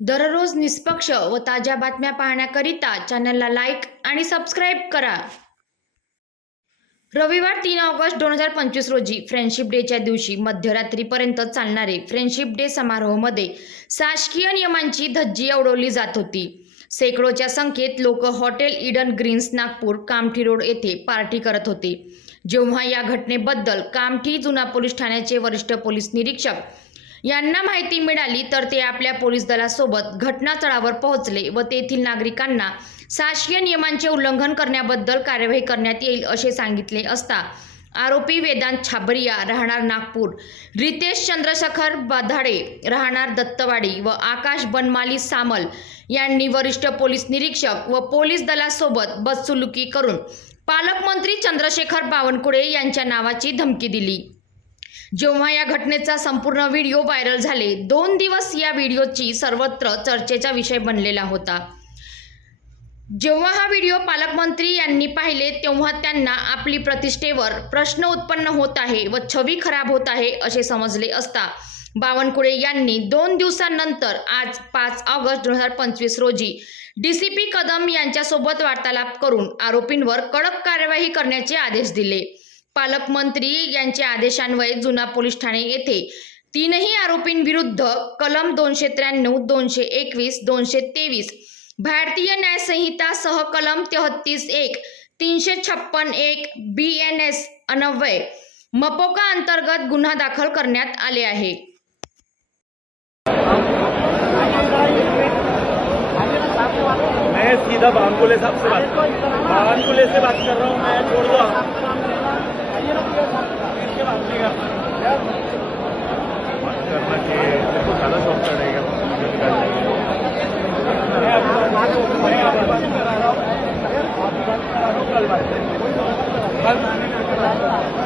दररोज निष्पक्ष व ताज्या बातम्या पाहण्याकरिता चॅनलला लाईक आणि सबस्क्राईब करा. रविवार तीन ऑगस्ट दोन हजार पंचवीस रोजी फ्रेंडशिप डेच्या दिवशी मध्यरात्रीपर्यंत चालणारे फ्रेंडशिप डे समारोहामध्ये शासकीय नियमांची धज्जी उडवली जात होती. शेकडोच्या संख्येत लोक hotel Eden Greens Nagpur Kamthi road येथे पार्टी करत होते. जेव्हा या घटनेबद्दल कामठी जुना पोलीस ठाण्याचे वरिष्ठ पोलीस निरीक्षक यांना माहिती मिळाली तर ते आपल्या पोलीस दलासोबत घटनास्थळावर पोहोचले व तेथील नागरिकांना शासकीय नियमांचे उल्लंघन करण्याबद्दल कार्यवाही करण्यात येईल असे सांगितले असता आरोपी वेदांत छाबरिया राहणार नागपूर रितेश चंद्रशेखर बधाडे राहणार दत्तवाडी व आकाश बनमाली सामल यांनी वरिष्ठ पोलीस निरीक्षक व पोलीस दलासोबत बदसुलुकी करून पालकमंत्री चंद्रशेखर बावनकुळे यांच्या नावाची धमकी दिली. जेव्हा या घटनेचा संपूर्ण व्हिडिओ व्हायरल झाले दोन दिवस या व्हिडिओची सर्वत्र चर्चेचा विषय बनलेला होता. जेव्हा हा व्हिडिओ पालकमंत्री यांनी पाहिले तेव्हा त्यांना आपली प्रतिष्ठेवर प्रश्न उत्पन्न होत आहे व छवी खराब होत आहे असे समजले असता बावनकुळे यांनी दोन दिवसांनंतर आज पाच ऑगस्ट दोन हजार पंचवीस रोजी डी सी पी कदम यांच्यासोबत वार्तालाप करून आरोपींवर कडक कार्यवाही करण्याचे आदेश दिले. पालकमंत्री यांच्या आदेशान्वये जुना पोलीस ठाणे येथे तीनही आरोपींविरुद्ध कलम दोनशे त्र्याण्णव दोनशे एकवीस दोनशे तेवीस भारतीय न्यायसंहिता सह कलम तेहतीस एक तीनशे छप्पन एक बी एन एस अन्वय मपोका अंतर्गत गुन्हा दाखल करण्यात आले आहे. मैं सीधा बांकुले साहब से बात बांकुले से बात कर रहा हूँ मैं छोड़ दो रहा